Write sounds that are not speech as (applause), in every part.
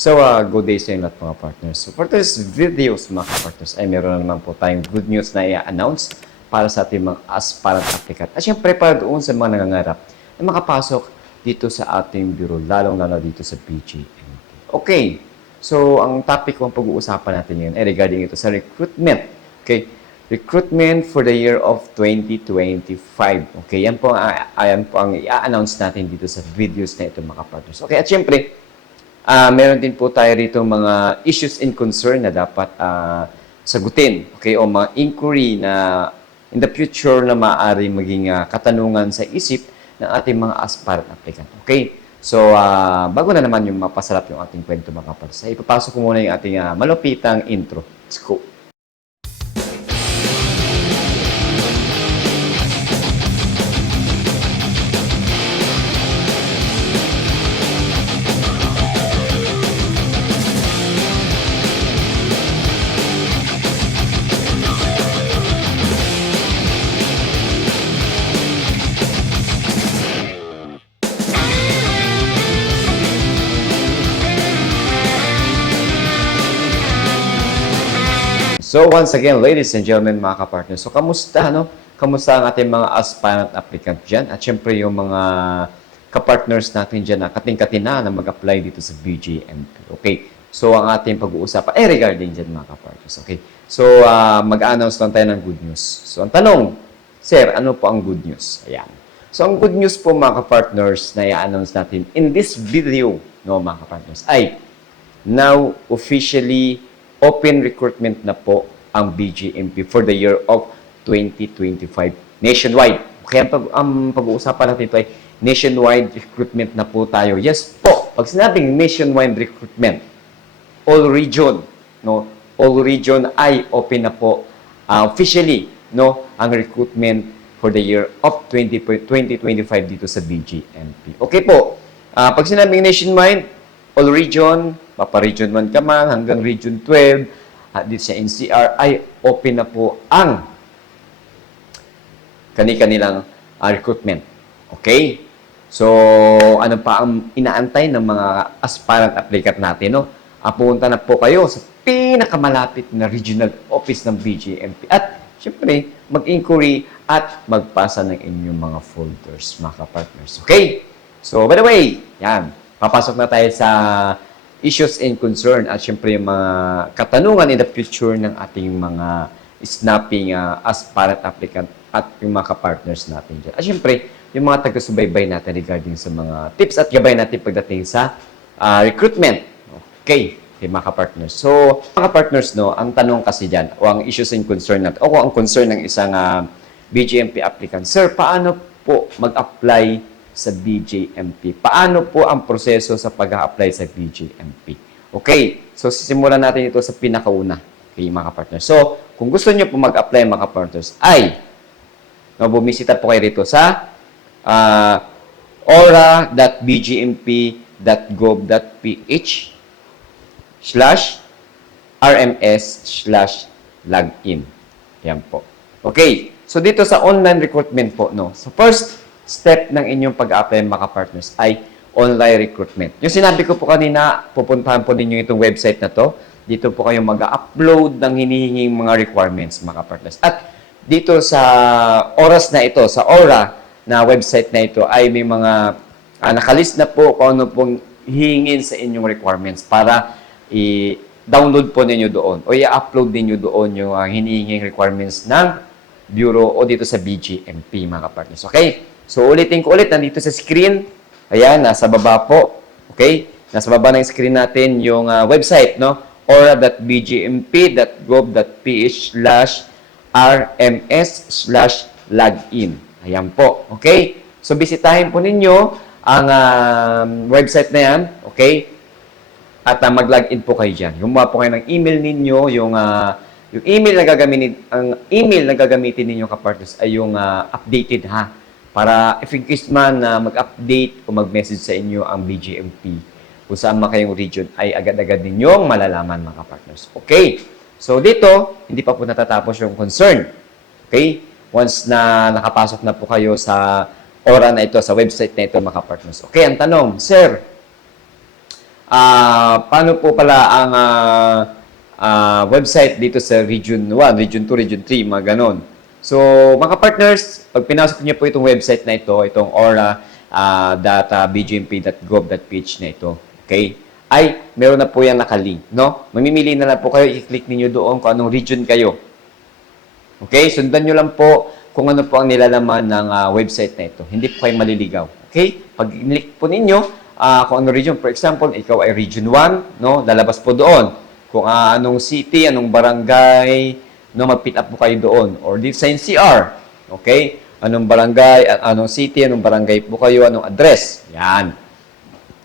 So, uh, good day sa inyo lahat mga partners. So, for today's videos mga partners, ay meron na naman po tayong good news na i-announce para sa ating mga aspirant applicant. At syempre para doon sa mga nangangarap na makapasok dito sa ating bureau, lalong-lalo dito sa PGMP. Okay, so ang topic kong pag-uusapan natin ngayon ay regarding ito sa recruitment. Okay, recruitment for the year of 2025. Okay, yan po, ang- ayan po ang i-announce natin dito sa videos na ito mga partners. Okay, at syempre, Ah, meron din po tayo rito mga issues and concern na dapat ah, sagutin. Okay, o mga inquiry na in the future na maaari maging ah, katanungan sa isip ng ating mga aspirant applicant. Okay? So, ah, bago na naman yung mapasarap yung ating kwento mga ay ipapasok ko muna yung ating ah, malupitang intro. Let's go. So once again, ladies and gentlemen, mga kapartners, so kamusta, no? Kamusta ang ating mga aspirant applicant dyan? At syempre yung mga kapartners natin dyan na kating-katin na mag-apply dito sa BGMP. Okay? So ang ating pag-uusapan ay regarding dyan mga kapartners. Okay? So ah, mag-announce lang tayo ng good news. So ang tanong, Sir, ano po ang good news? Ayan. So ang good news po mga kapartners na i-announce natin in this video, no mga kapartners, ay now officially open recruitment na po ang BGMP for the year of 2025 nationwide. Kaya pag, ang pag-uusapan natin ito ay nationwide recruitment na po tayo. Yes po, pag sinabing nationwide recruitment, all region, no? All region ay open na po ah, officially, no, ang recruitment for the year of 20, 2025 dito sa BGMP. Okay po. Ah, pag sinabing nationwide, all region, papa-region 1 ka man, hanggang region 12, at dito sa NCR, ay open na po ang kani-kanilang ah, recruitment. Okay? So, ano pa ang inaantay ng mga aspirant applicant natin, no? Pumunta na po kayo sa pinakamalapit na regional office ng BGMP. At, syempre, mag-inquiry at magpasa ng inyong mga folders, mga partners. Okay? So, by the way, yan. Papasok na tayo sa issues and concern at syempre yung mga katanungan in the future ng ating mga snapping uh, aspirant applicant at yung mga partners natin dyan. At syempre, yung mga taga-subaybay natin regarding sa mga tips at gabay natin pagdating sa ah, recruitment. Okay, okay mga partners So, mga partners no, ang tanong kasi dyan, o ang issues and concern natin, o ang concern ng isang ah, BGMP applicant, Sir, paano po mag-apply sa BJMP? Paano po ang proseso sa pag-apply sa BJMP? Okay, so simulan natin ito sa pinakauna. Okay, mga partners. So, kung gusto niyo po mag-apply mga partners, ay no, bumisita po kayo rito sa uh, aura.bgmp.gov.ph slash rms slash login. Yan po. Okay. So, dito sa online recruitment po, no? So, first step ng inyong pag-apply mga partners ay online recruitment. Yung sinabi ko po kanina, pupuntahan po ninyo itong website na to. Dito po kayo mag-upload ng hinihinging mga requirements mga partners. At dito sa oras na ito, sa Aura na website na ito ay may mga ah, nakalist na po kung ano pong hihingin sa inyong requirements para i-download po ninyo doon o i-upload ninyo doon yung uh, hinihinging requirements ng Bureau o dito sa BGMP mga partners. Okay? So ulitin ko ulit, nandito sa screen. Ayan, nasa baba po. Okay? Nasa baba ng screen natin yung ah, website, no? aura.bgmp.gov.ph slash rms slash login. Ayan po. Okay? So, bisitahin po ninyo ang um, website na yan. Okay? At uh, mag-login po kayo dyan. Gumawa po kayo ng email ninyo, yung ah, yung email na gagamitin ang email na gagamitin ninyo kapartners ay yung ah, updated ha. Para if in case man na mag-update o mag-message sa inyo ang BGMP kung saan man kayong region ay agad-agad ninyong malalaman mga partners. Okay. So dito, hindi pa po natatapos yung concern. Okay? Once na nakapasok na po kayo sa ora na ito, sa website na ito mga partners. Okay, ang tanong, Sir, ah, paano po pala ang ah, ah, website dito sa Region 1, Region 2, Region 3, mga ganon. So, mga partners, pag pinasok niyo po itong website na ito, itong aura ah, data bgmp.gov.ph na ito, okay? Ay, meron na po yan nakalink, no? Mamimili na lang po kayo, i-click niyo doon kung anong region kayo. Okay? Sundan nyo lang po kung ano po ang nilalaman ng ah, website na ito. Hindi po kayo maliligaw. Okay? Pag click po ninyo, ah, kung anong region, for example, ikaw ay region 1, no? Lalabas po doon. Kung ah, anong city, anong barangay, no? Mag-pick up po kayo doon. Or dito sa NCR. Okay? Anong barangay, anong city, anong barangay po kayo, anong address. Yan.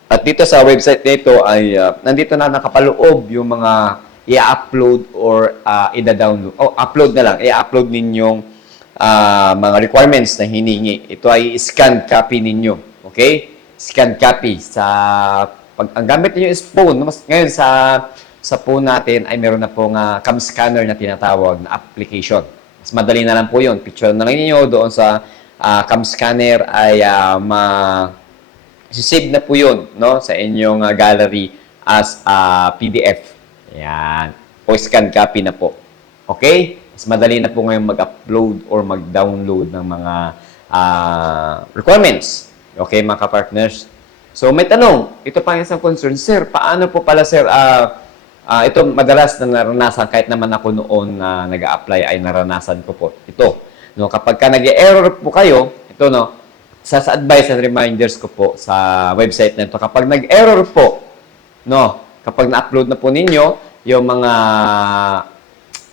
At dito sa website nito ay ah, nandito na nakapaloob yung mga i-upload or uh, i-download. O, upload na lang. I-upload ninyong ah, mga requirements na hiningi. Ito ay scan copy ninyo. Okay? Scan copy. Sa, pag, ang gamit niyo is phone. Mas, ngayon sa sa phone natin ay meron na pong uh, cam scanner na tinatawag na application. Mas madali na lang po yun. Picture na lang ninyo doon sa ah, cam scanner ay ah, ma save na po yun no, sa inyong ah, gallery as a PDF. Yan. O scan copy na po. Okay? Mas madali na po ngayon mag-upload or mag-download ng mga ah, requirements. Okay, mga ka-partners? So, may tanong. Ito pa isang concern. Sir, paano po pala, sir, ah, ah, ito madalas na naranasan, kahit naman ako noon na nag apply ay naranasan ko po. Ito. No, kapag ka nag-error po kayo, ito no, sa, sa advice and reminders ko po sa website na ito, kapag nag-error po, no, kapag na-upload na po ninyo yung mga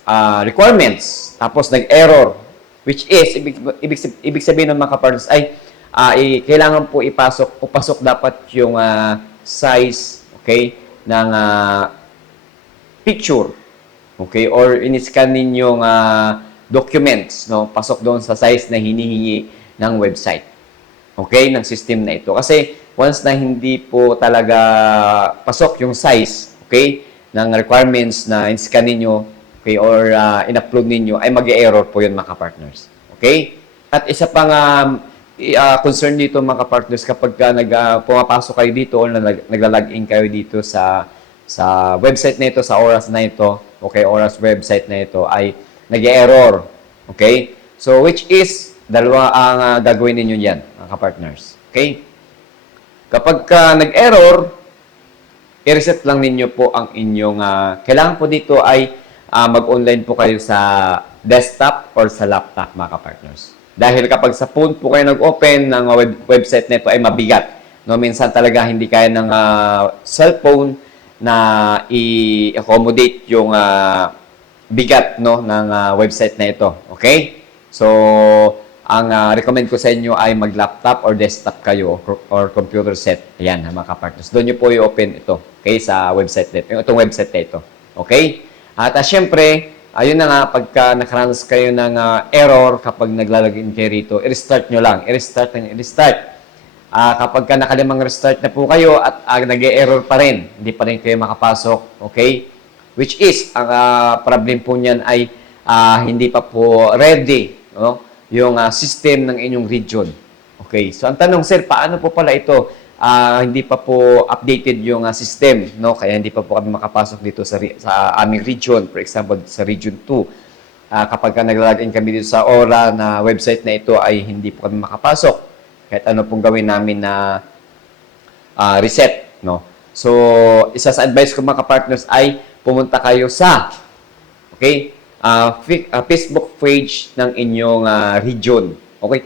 ah, requirements, tapos nag-error, which is, ibig, ibig, ibig sabihin ng mga kapartners ay, ah, i- kailangan po ipasok, upasok dapat yung ah, size, okay, ng ah, picture, okay, or in-scan ninyong ah, documents, no, pasok doon sa size na hinihingi ng website. Okay, ng system na ito. Kasi once na hindi po talaga pasok yung size, okay, ng requirements na in-scan ninyo, okay, or uh, in-upload ninyo, ay mag-error po yun mga partners. Okay? At isa pang um, uh, concern dito mga partners kapag ka nag, uh, pumapasok kayo dito or nag, nagla-login kayo dito sa sa website na ito, sa oras na ito, okay, oras website na ito, ay nag-error. Okay? So, which is, dalawa ang uh, gagawin ninyo yan, mga partners. Okay? Kapag ka nag-error, i-reset lang ninyo po ang inyong, ah, kailangan po dito ay ah, mag-online po kayo sa desktop or sa laptop, mga partners. Dahil kapag sa phone po kayo nag-open ng web, website nito ay mabigat. No, minsan talaga hindi kaya ng ah, cellphone na i-accommodate yung ah, bigat no ng ah, website na ito. Okay? So, ang ah, recommend ko sa inyo ay mag-laptop or desktop kayo or, or computer set. Ayan, mga kapartners. Doon nyo po i-open ito. Okay? Sa website na ito. Itong website na ito. Okay? At uh, syempre, ayun na nga, pagka nakaranas kayo ng ah, error kapag naglalagin kayo rito, i-restart nyo lang. I-restart and i-restart. Ah, kapag ka nakalimang restart na po kayo at ah, nag-error pa rin, hindi pa rin kayo makapasok, okay? Which is, ang ah, problem po niyan ay ah, hindi pa po ready no? yung ah, system ng inyong region. Okay, so ang tanong, sir, paano po pala ito? Ah, hindi pa po updated yung ah, system, no? Kaya hindi pa po kami makapasok dito sa, sa aming region, for example, sa region 2. Ah, kapag ka nag-login kami dito sa ORA na website na ito ay hindi po kami makapasok kahit ano pong gawin namin na ah, reset, no? So, isa sa advice ko mga partners ay pumunta kayo sa okay, fi- ah, Facebook page ng inyong ah, region. Okay?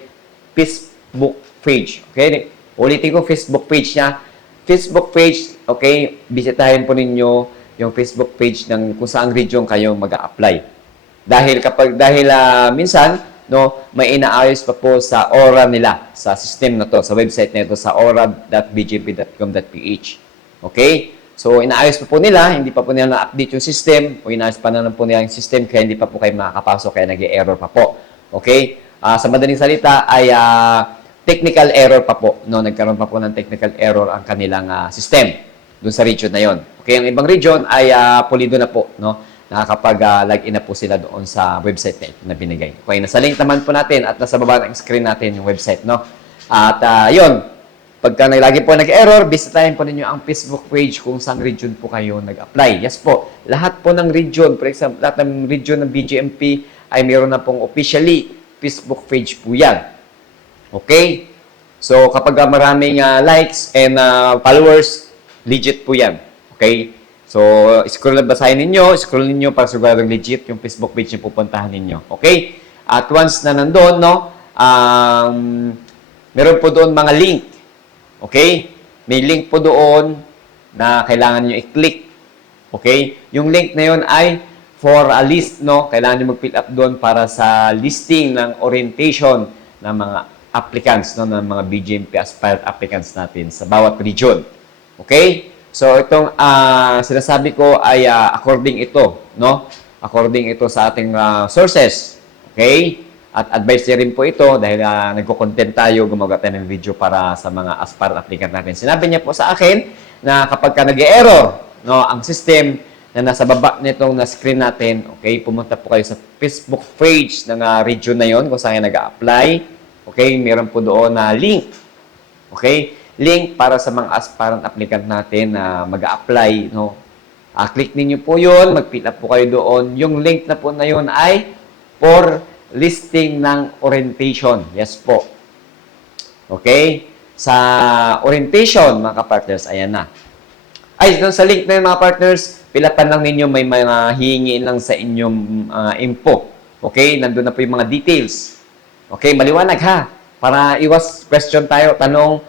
Facebook page. Okay? Ulitin ko Facebook page niya. Facebook page, okay, bisitahin po ninyo yung Facebook page ng kung saang region kayo mag-a-apply. Dahil kapag dahil ah, minsan no may inaayos pa po sa ORA nila sa system na to sa website na ito sa ora.bgp.com.ph okay? So inaayos pa po nila hindi pa po nila na-update yung system o inaayos pa na lang po nila yung system kaya hindi pa po kayo makakapasok kaya nag-error pa po. Okay? Ah, sa madaling salita ay ah, technical error pa po no nagkaroon pa po ng technical error ang kanilang ah, system doon sa region na yon okay? Ang ibang region ay ah, pulido na po no nakakapag-log in na po sila doon sa website na ito na binigay. Okay, nasa link naman po natin at nasa baba ng screen natin yung website, no? At uh, yun, Pagka lagi po nag-error, bisitahin po ninyo ang Facebook page kung saan region po kayo nag-apply. Yes po, lahat po ng region, for example, lahat ng region ng BGMP ay meron na pong officially Facebook page po yan. Okay? So, kapag ah, maraming ah, likes and ah, followers, legit po yan. Okay? So, scroll na basahin ninyo, scroll ninyo para siguradong legit yung Facebook page na pupuntahan ninyo. Okay? At once na nandun, no, um, meron po doon mga link. Okay? May link po doon na kailangan nyo i-click. Okay? Yung link na yun ay for a list, no? Kailangan nyo mag-fill up doon para sa listing ng orientation ng mga applicants, no? Ng mga BGMP aspirant applicants natin sa bawat region. Okay? So, itong ah, sinasabi ko ay ah, according ito, no? According ito sa ating ah, sources. Okay? At advice niya rin po ito dahil uh, nagko-content tayo, gumagawa tayo ng video para sa mga aspirant applicant natin. Sinabi niya po sa akin na kapag ka nag-error no, ang system na nasa baba nitong na screen natin, okay, pumunta po kayo sa Facebook page ng ah, region na yon kung saan nag apply Okay, meron po doon na link. Okay? Link para sa mga aspirant applicant natin na mag apply no? Ah, click ninyo po yun, mag-fill up po kayo doon. Yung link na po na yun ay for listing ng orientation. Yes po. Okay? Sa orientation, mga partners, ayan na. Ay, doon sa link na yun, mga partners, pilapan lang ninyo, may mga hihingiin lang sa inyong ah, info. Okay? Nandun na po yung mga details. Okay, maliwanag ha. Para iwas question tayo, tanong,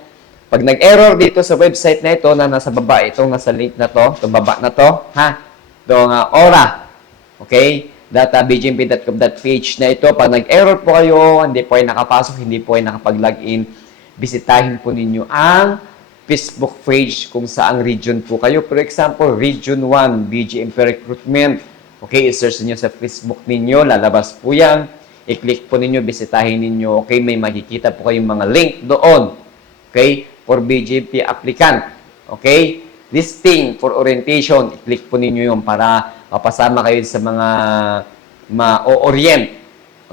pag nag-error dito sa website na ito, na nasa baba, itong nasa link na to, itong baba na to, ha? Itong uh, aura. Okay? databgmp.com.ph na ito. Pag nag-error po kayo, hindi po ay nakapasok, hindi po ay nakapag-login, bisitahin po ninyo ang Facebook page kung saang region po kayo. For example, Region 1, BGMP Recruitment. Okay, i-search niyo sa Facebook ninyo, lalabas po yan. I-click po ninyo, bisitahin ninyo. Okay, may makikita po kayong mga link doon. Okay, for BGMP applicant. Okay, listing for orientation. I-click po ninyo yun para mapasama kayo sa mga ma-orient.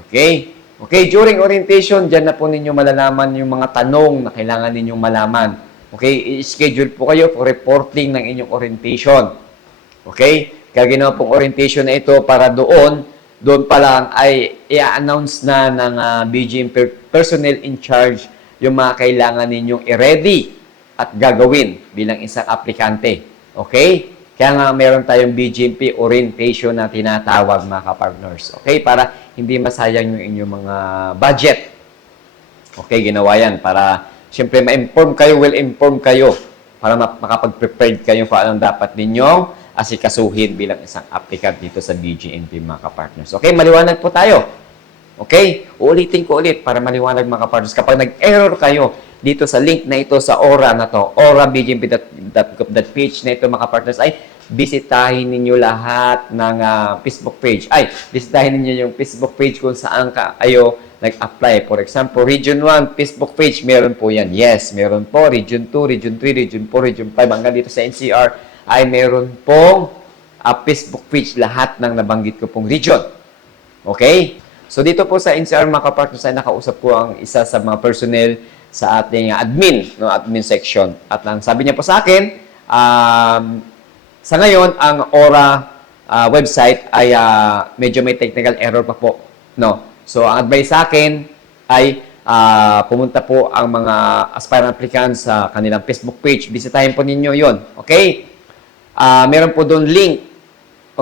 Okay? Okay, during orientation, dyan na po ninyo malalaman yung mga tanong na kailangan ninyong malaman. Okay, i-schedule po kayo for reporting ng inyong orientation. Okay? Kaya ginawa pong orientation na ito para doon, doon pa lang ay i-announce na ng uh, BGM per- personnel in charge yung mga kailangan ninyong i-ready at gagawin bilang isang aplikante. Okay? Kaya nga meron tayong BGMP orientation na tinatawag mga kapartners. Okay? Para hindi masayang yung inyong mga budget. Okay, ginawa yan para siyempre ma-inform kayo, well-inform kayo para ma- makapag-prepared kayo kung anong dapat ninyong asikasuhin bilang isang applicant dito sa BGMP mga kapartners. Okay, maliwanag po tayo. Okay? Uulitin ko ulit para maliwanag mga kapartners. Kapag nag-error kayo dito sa link na ito sa Aura na to, aurabgmp.gov.ph na ito mga partners ay bisitahin ninyo lahat ng ah, Facebook page. Ay, bisitahin ninyo yung Facebook page kung saan ka kayo nag-apply. For example, Region 1 Facebook page, meron po yan. Yes, meron po. Region 2, Region 3, Region 4, Region 5, hanggang dito sa NCR ay meron pong ah, Facebook page lahat ng nabanggit ko pong region. Okay? So dito po sa NCR mga kapartners ay nakausap ko ang isa sa mga personnel sa ating admin, no, admin section. At ang sabi niya po sa akin, um, sa ngayon, ang Aura ah, website ay ah, medyo may technical error pa po. No? So, ang advice sa akin ay ah, pumunta po ang mga aspirant applicants sa kanilang Facebook page. Bisitahin po ninyo yon Okay? Ah, meron po doon link.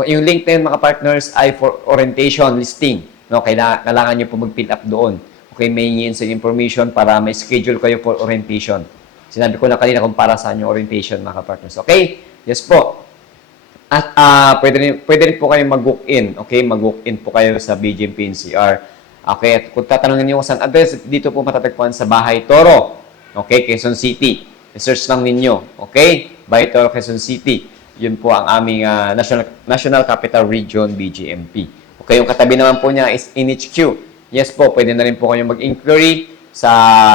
Yung link na yun, mga partners, ay for orientation listing. No, kailangan, kailangan nyo po mag-fill up doon. Okay, may hingin sa information para may schedule kayo for orientation. Sinabi ko na kanina kung para saan yung orientation, mga partners. Okay? Yes po. At ah pwede, rin, pwede rin po kayong mag-book in. Okay? Mag-book in po kayo sa BGMP NCR. Okay? At kung tatanungin niyo kung saan address, dito po matatagpuan sa Bahay Toro. Okay? Quezon City. I-search lang ninyo. Okay? Bahay Toro, Quezon City. Yun po ang aming ah, National, National Capital Region BGMP. Okay, yung katabi naman po niya is NHQ. Yes po, pwede na rin po kayong mag-inquiry sa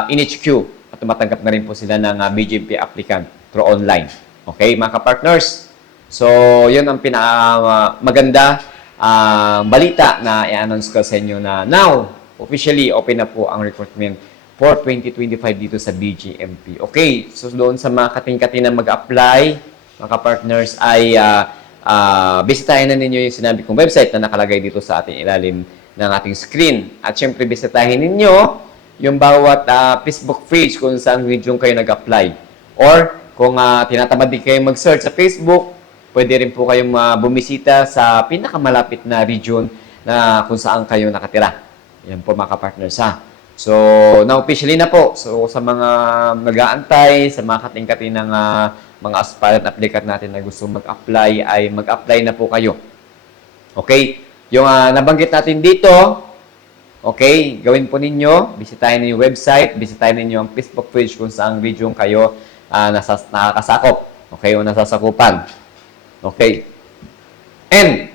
NHQ at tumatanggap na rin po sila ng BGMP applicant through online. Okay, mga ka-partners? So, yun ang pinaka ah, maganda ah, balita na i-announce ko sa inyo na now, officially, open na po ang recruitment for 2025 dito sa BGMP. Okay, so doon sa mga kating-kating na mag-apply, mga partners ay uh, uh, bisitahin na ninyo yung sinabi kong website na nakalagay dito sa ating ilalim ng ating screen. At syempre, bisitahin ninyo yung bawat uh, Facebook page kung saan region kayo nag-apply. Or kung uh, tinatamad din kayo mag-search sa Facebook, pwede rin po kayong uh, bumisita sa pinakamalapit na region na kung saan kayo nakatira. Yan po mga partners ha. So, now officially na po. So, sa mga nag-aantay, sa mga kating-kating ng uh, mga aspirant applicant natin na gusto mag-apply, ay mag-apply na po kayo. Okay? Yung uh, nabanggit natin dito, okay, gawin po ninyo, bisitahin ninyo yung website, bisitahin ninyo ang Facebook page kung saan region kayo uh, nasas nakakasakop. Okay, o nasasakupan. Okay. And,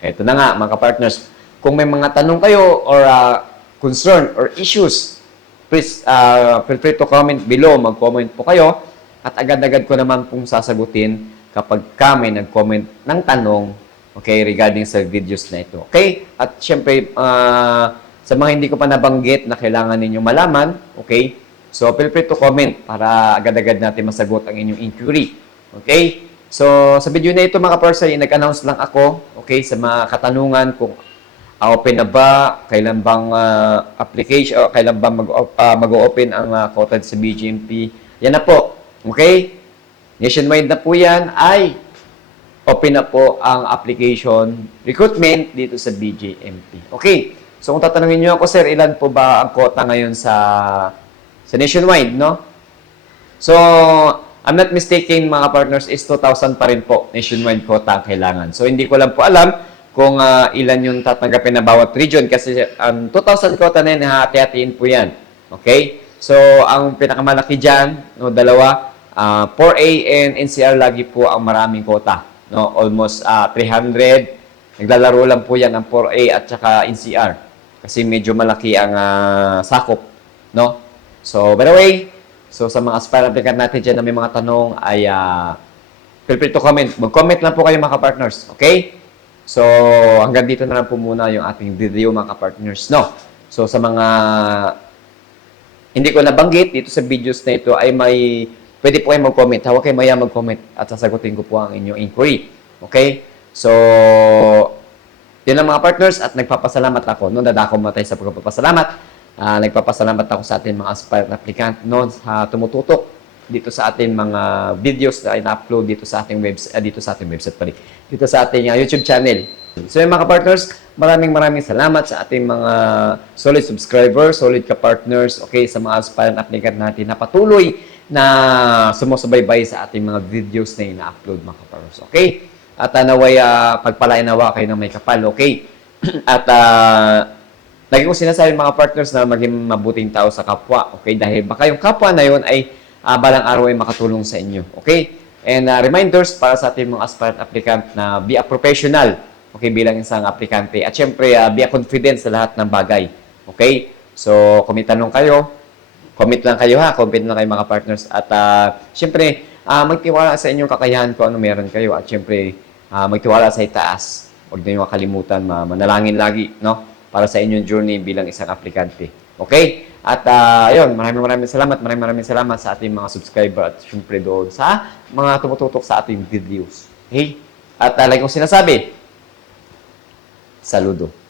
eto na nga, mga partners kung may mga tanong kayo or uh, concern or issues, please uh, feel free to comment below. Mag-comment po kayo at agad-agad ko naman pong sasagutin kapag kami nag-comment ng tanong okay, regarding sa videos na ito. Okay? At syempre, uh, sa mga hindi ko pa nabanggit na kailangan ninyo malaman, okay, so feel free to comment para agad-agad natin masagot ang inyong inquiry. Okay? So, sa video na ito mga person, nag-announce lang ako, okay, sa mga katanungan kung open na ba, kailan bang uh, application, o kailan ba mag, uh, mag-open ang uh, quoted sa BGMP. Yan na po. Okay? Nationwide na po yan ay open na po ang application recruitment dito sa BGMP. Okay? So kung tatanungin niyo ako, sir, ilan po ba ang quota ngayon sa sa nationwide, no? So, I'm not mistaken, mga partners, is 2,000 pa rin po nationwide quota ang kailangan. So, hindi ko lang po alam kung uh, ilan yung tatanggapin na bawat region kasi ang um, 2,000 quota na yun, hati-hatiin po yan. Okay? So, ang pinakamalaki dyan, no, dalawa, uh, 4A and NCR lagi po ang maraming quota. No? Almost uh, 300. Naglalaro lang po yan ang 4A at saka NCR. Kasi medyo malaki ang uh, sakop. No? So, by the way, so sa mga aspirant applicant natin dyan na may mga tanong ay uh, feel to comment. Mag-comment lang po kayo mga partners. Okay? So, hanggang dito na lang po muna yung ating video mga partners. No? So, sa mga hindi ko nabanggit dito sa videos na ito ay may pwede po kayo mag-comment. Hawak kayo maya mag-comment at sasagutin ko po ang inyong inquiry. Okay? So, yun ang mga partners at nagpapasalamat ako. No, dadako mo tayo sa pagpapasalamat. Uh, nagpapasalamat ako sa ating mga aspirant applicant no, sa tumututok dito sa ating mga videos na ina-upload dito sa ating website, uh, dito sa ating website pali, dito sa ating uh, YouTube channel. So yung mga partners, maraming maraming salamat sa ating mga solid subscribers, solid ka-partners, okay, sa mga aspirant applicant natin na patuloy na sumusubaybay sa ating mga videos na ina-upload mga ka-partners, okay? At uh, naway uh, pagpalain nawa kayo ng may kapal, okay? (clears throat) At uh, Lagi ko sinasabi mga partners na maging mabuting tao sa kapwa. Okay? Dahil baka yung kapwa na yun ay uh, balang araw ay makatulong sa inyo. Okay? And uh, reminders para sa ating mga aspirant applicant na be a professional. Okay? Bilang isang aplikante. At syempre, uh, be a confident sa lahat ng bagay. Okay? So, kung may tanong kayo, comment lang kayo ha. Comment lang kayo mga partners. At uh, syempre, uh, magtiwala sa inyong kakayahan kung ano meron kayo. At syempre, uh, magtiwala sa itaas. Huwag na yung makalimutan, manalangin lagi, no? para sa inyong journey bilang isang aplikante. Okay? At uh, ayun, maraming maraming salamat, maraming maraming salamat sa ating mga subscriber at syempre doon sa mga tumututok sa ating videos. Okay? At uh, like kong sinasabi, saludo.